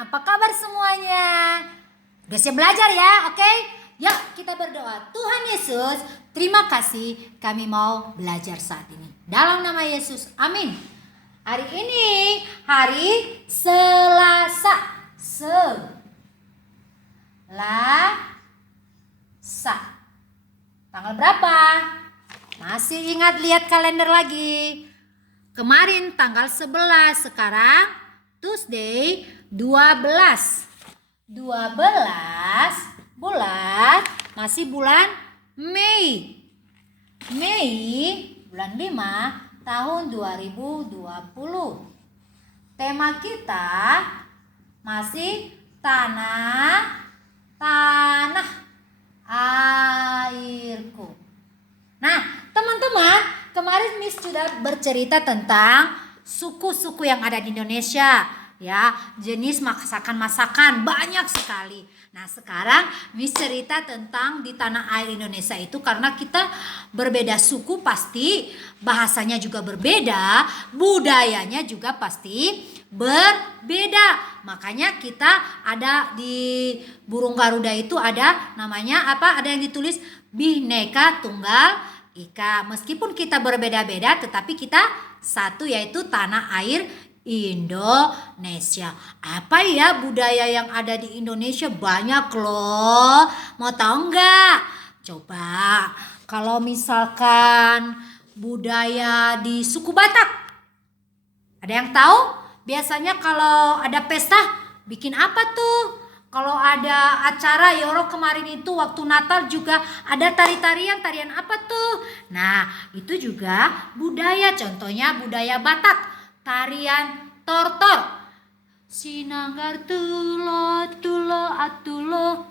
Apa kabar semuanya? Udah siap belajar ya, oke? Yuk kita berdoa. Tuhan Yesus, terima kasih kami mau belajar saat ini. Dalam nama Yesus, amin. Hari ini hari Selasa. Tanggal berapa? Masih ingat lihat kalender lagi? Kemarin tanggal 11, sekarang Tuesday 12 bulan, masih bulan Mei. Bulan 5 tahun 2020. Tema kita masih tanah airku. Nah, teman-teman, kemarin Miss sudah bercerita tentang suku-suku yang ada di Indonesia, ya, jenis masakan banyak sekali. Nah, sekarang Miss cerita tentang di tanah air Indonesia itu karena kita berbeda suku, pasti bahasanya juga berbeda, budayanya juga pasti berbeda. Makanya kita ada di burung Garuda itu ada namanya apa? Ada yang ditulis Bhinneka Tunggal Ika. Meskipun kita berbeda-beda tetapi kita satu, yaitu tanah air Indonesia. Apa ya budaya yang ada di Indonesia? Banyak loh. Mau tahu nggak? Coba kalau misalkan budaya di suku Batak, ada yang tahu? Biasanya kalau ada pesta bikin apa tuh? Kalau ada acara Yoro kemarin itu waktu Natal juga ada tarian apa tuh? Nah, itu juga budaya, contohnya budaya Batak, tarian tortor. Sinanggar tulo atulo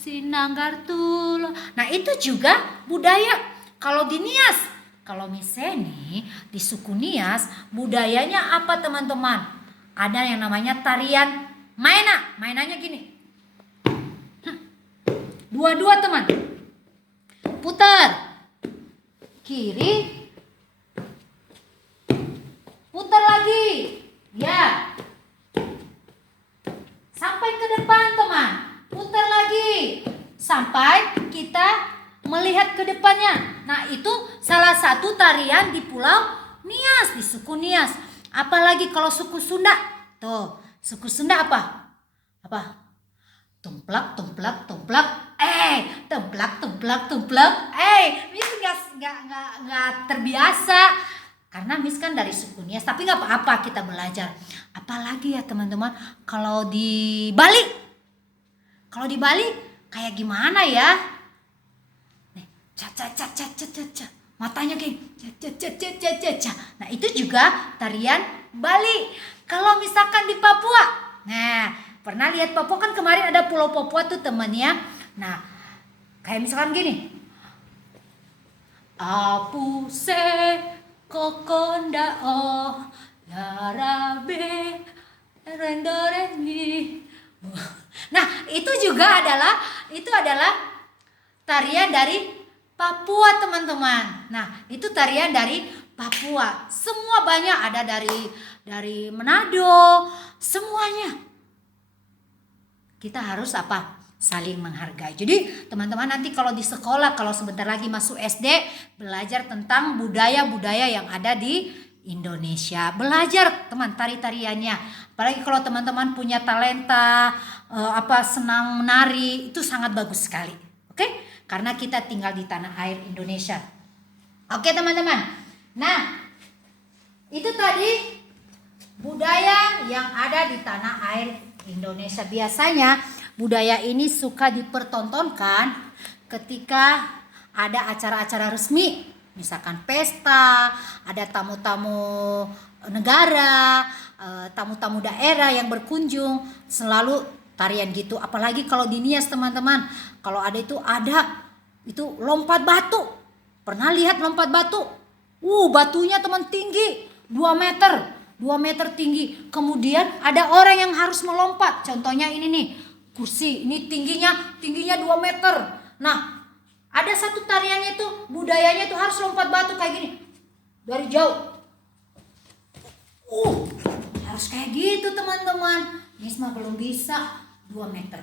sinanggar tulo. Nah, itu juga budaya. Kalau di Nias, kalau misalnya nih di suku Nias, budayanya apa teman-teman? Ada yang namanya tarian mainannya gini. Dua-dua teman. Putar. Kiri. Putar lagi. Ya. Sampai ke depan teman. Putar lagi. Sampai kita melihat ke depannya. Nah, itu salah satu tarian di Pulau Nias, di suku Nias. Apalagi kalau suku Sunda. Tuh, suku Sunda apa? Tumplak. Templak. Miss nggak terbiasa karena Miss kan dari suku Nias. Tapi nggak apa-apa, kita belajar. Apalagi ya teman-teman, kalau di Bali kayak gimana ya? Nih, matanya kayak Nah, itu juga tarian Bali. Kalau misalkan di Papua, nah, pernah lihat Papua kan kemarin ada Pulau Papua tuh temannya. Nah, kayak misalkan gini. Apu se kokonda oh larabe rendoreni. Nah, itu adalah tarian dari Papua teman-teman. Nah, itu tarian dari Papua. Semua banyak, ada dari Manado, semuanya. Kita harus apa? Saling menghargai. Jadi teman-teman nanti kalau di sekolah, kalau sebentar lagi masuk SD, belajar tentang budaya-budaya yang ada di Indonesia. Belajar teman tari-tariannya. Apalagi kalau teman-teman punya talenta senang menari, itu sangat bagus sekali. Oke? Karena kita tinggal di tanah air Indonesia. Oke teman-teman. Nah, itu tadi budaya yang ada di tanah air Indonesia. Biasanya budaya ini suka dipertontonkan ketika ada acara-acara resmi. Misalkan pesta, ada tamu-tamu negara, tamu-tamu daerah yang berkunjung, selalu tarian gitu. Apalagi kalau di Nias teman-teman, kalau ada itu lompat batu. Pernah lihat lompat batu? Batunya teman tinggi 2 meter tinggi. Kemudian ada orang yang harus melompat. Contohnya ini nih, kursi. Ini tingginya 2 meter. Nah, ada satu tariannya itu, budayanya itu harus lompat batu kayak gini. Dari jauh. Harus kayak gitu teman-teman. Nisma belum bisa 2 meter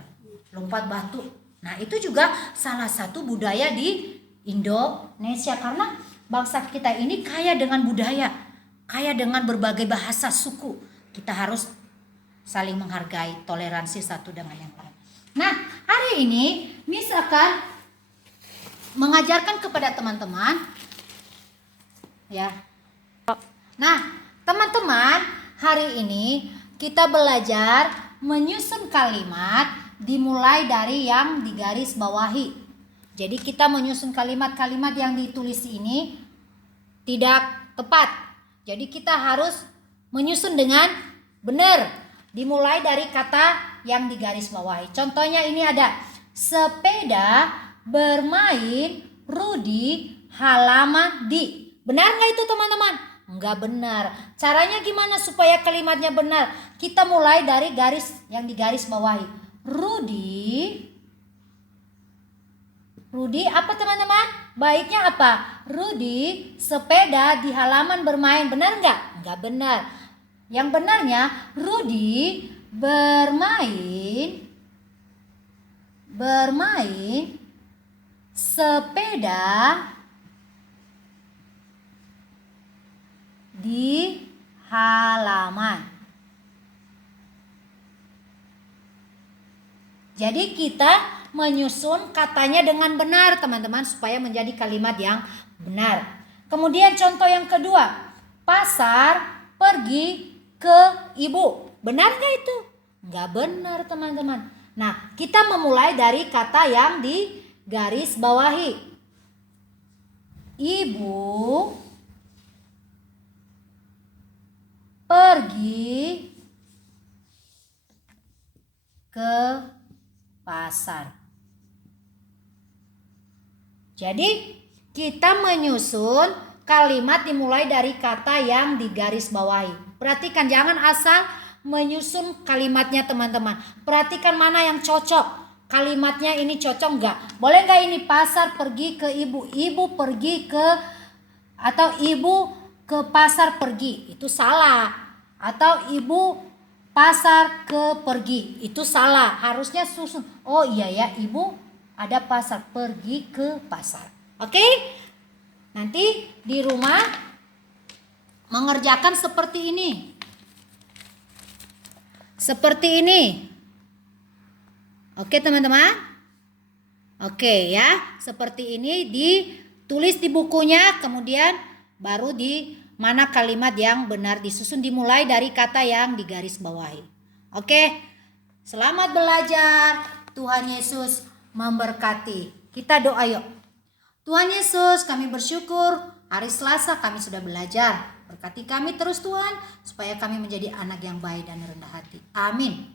lompat batu. Nah itu juga salah satu budaya di Indonesia, karena bangsa kita ini kaya dengan budaya, kaya dengan berbagai bahasa suku. Kita harus saling menghargai, toleransi satu dengan yang lain. Nah hari ini Miss akan mengajarkan kepada teman-teman ya. Nah teman-teman, hari ini kita belajar menyusun kalimat dimulai dari yang digaris bawahi. Jadi kita menyusun kalimat-kalimat yang ditulis ini tidak tepat. Jadi kita harus menyusun dengan benar. Dimulai dari kata yang digaris bawahi. Contohnya ini ada sepeda bermain Rudi halaman di. Benar nggak itu teman-teman? Enggak benar. Caranya gimana supaya kalimatnya benar? Kita mulai dari garis yang digaris bawahi. Rudi apa teman-teman? Baiknya apa? Rudi sepeda di halaman bermain. Benar enggak? Enggak benar. Yang benarnya Rudi bermain sepeda di halaman. Jadi kita menyusun katanya dengan benar teman-teman supaya menjadi kalimat yang benar. Kemudian contoh yang kedua, pasar pergi ke ibu. Benar nggak itu? Nggak benar teman-teman. Nah kita memulai dari kata yang digaris bawahi. Ibu pergi ke pasar. Jadi kita menyusun kalimat dimulai dari kata yang digaris bawahi. Perhatikan, jangan asal menyusun kalimatnya teman-teman. Perhatikan mana yang cocok. Kalimatnya ini cocok enggak? Boleh enggak ini pasar pergi ke ibu, ibu pergi ke, atau ibu ke pasar pergi, itu salah. Atau ibu pasar ke pergi, itu salah. Harusnya susun. Oh iya ya, ibu ada pasar, pergi ke pasar. Oke? Nanti di rumah mengerjakan seperti ini. Seperti ini. Oke teman-teman? Oke ya, seperti ini ditulis di bukunya, kemudian baru di mana kalimat yang benar disusun, dimulai dari kata yang digaris bawahi. Oke, selamat belajar. Tuhan Yesus memberkati. Kita doa yuk. Tuhan Yesus, kami bersyukur hari Selasa kami sudah belajar. Berkati kami terus Tuhan, supaya kami menjadi anak yang baik dan rendah hati. Amin.